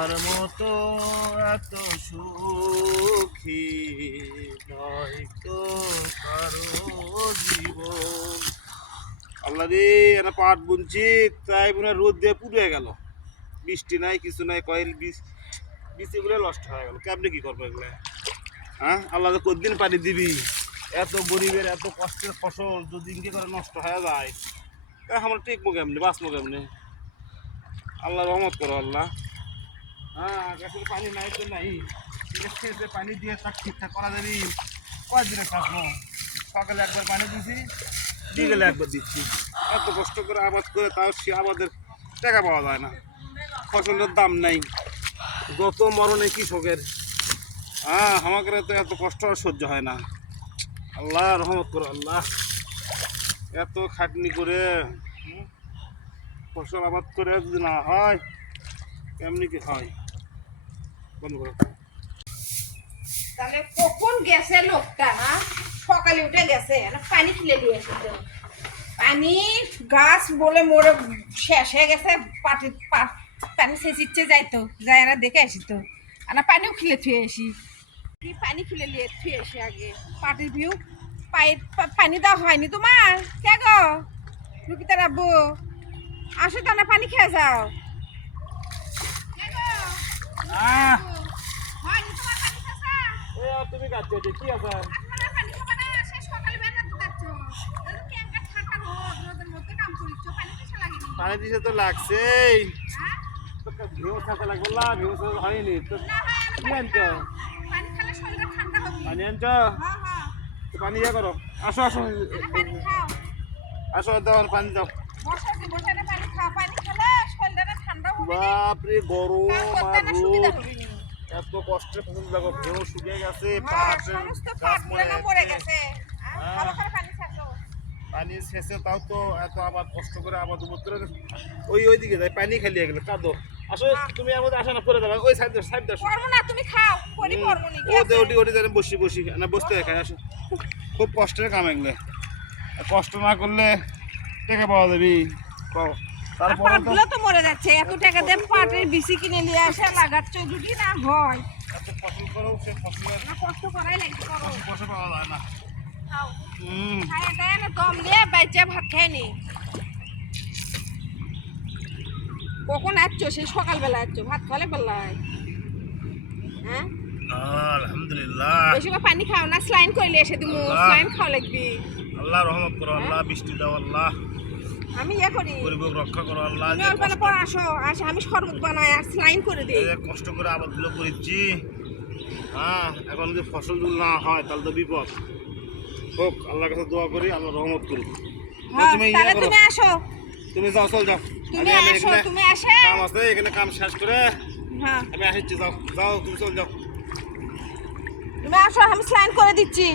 আর মতো এত সুখী নয় তো কারো জীবন। আল্লাহ রে, একটা পাট বুনছি তাই মনে হয় রোদ দিয়ে পুড়ে গেল, বৃষ্টি নাই কিছু নাই, কয়েল বৃষ্টি গুলো নষ্ট হয়ে গেল। কেমনি কি করবো এগুলো? হ্যাঁ, আল্লাহ কতদিন পানি দিবি? এত গরিবের এত কষ্টের ফসল যদি কি করে নষ্ট হয়ে যায়, আমরা টিকবো কেমনি, বাঁচবো কেমনি? আল্লাহ রহমত করো আল্লাহ। হ্যাঁ, আকাশের পানি নাই তো নাই, খেতে পানি দিয়ে তার ঠিকঠাক করা যাবি। কয়েকদিনে থাকবো, সকালে একবার পানি দিছি, বিকেলে একবার দিচ্ছি। এত কষ্ট করে আবাদ করে তাও সে আবাদের টাকা পাওয়া যায় না, ফসলের দাম নাই। যত মরণে কৃষকের, হ্যাঁ আমাকে তো এত কষ্ট আর সহ্য হয় না। আল্লাহ রহমত করো আল্লাহ। এত খাটনি করে ফসল আবাদ করে যদি না হয় কেমনি কি হয়? বন্ধ করো। তাহলে কখন গেছে লোকটা? সকালে উঠে গেছে, পানি তুলে দিয়ে এসেছে। পানি গাছ বলে মোড়ে শেষ হয়ে গেছে, পানি সেচিচ্ছে যাইতো, যাই না দেখে আসি তো। আর পানিও খুলে থুয়ে আসি, কি পানি খুলে নিয়ে থুয়ে আসি আগে। পাটির ভিউ পানি দেওয়া হয়নি তোমার? কে গো রুকিতা রাব্বু, আসো তো না, পানি খেয়ে যাও। হয়নি তোমার পানি খাসা? তুমি কাটছো কি আছে? পানি দিছে তো লাগছেই, ভিউ খাতে লাগবে না, ভিউ হয়নি তো। কি আনছো? পানি আনছো? পানি ইয়ে করো, আসো আসো আসো, দাও পানি দাও। বাপরে গরম আর রোদ, এত কষ্টের ফসল দেখো, ভিউ শুকিয়ে গেছে, গাছ মরে গেছে। পানি শেষে তাও তো এত আবার কষ্ট করে আবার করে ওই দিকে যায়, পানি খালিয়ে গেলে কাঁদো। আসো তুমি আমাদের আসা না, করে দেবে ওই সাইড সাইড আসো। তুমি খাও, করি করব নি। ওটি জানে বসি না, বসতে দেখায়। আসো, খুব কষ্টের কাম এগুলো, কষ্ট না করলে টাকা পাওয়া যাবে? তারপরে তো মরে যাচ্ছে, এত টাকা দিয়ে পাটের বিচি কিনে নিয়ে আসে লাগাচ্ছ, যদি না হয় এত ফসল করো, সে ফসলের কষ্ট করাই লাগবে। পয়সা পাওয়া যায় না। দম দিয়ে বাইচে ভাত খেয়ে নি। কখন আসছো? সেই সকালবেলা আসছো, ভাত খাওয়ালে বেলায়। হ্যাঁ, আলহামদুলিল্লাহ। বেশি করে পানি খাও না, স্লাইন করলে এসে তুমি স্লাইন খাওয়া লাগবে। আল্লাহ রহমত করো আল্লাহ, বৃষ্টি দাও আল্লাহ, আমি করি, গরিব রক্ষা করো আল্লাহ। তুমি অল্প পর আসো, আমি শরবত বানাই আর স্লাইন করে দিই। কষ্ট করে আবাদগুলো করেছি, হ্যাঁ এখন যদি ফসল যদি না হয় তাহলে তো বিপদ। হোক, আল্লাহর কাছে দোয়া করি, আল্লাহ রহমত করুক। তুমি আসো, তুমি যাও, চল যাও, তুমি আসে কাম আছে এখানে, কাম শেষ করে আমি আসছি। যাও যাও, তুমি চল যাও, তুমি আসো, আমি স্লাইন করে দিচ্ছি।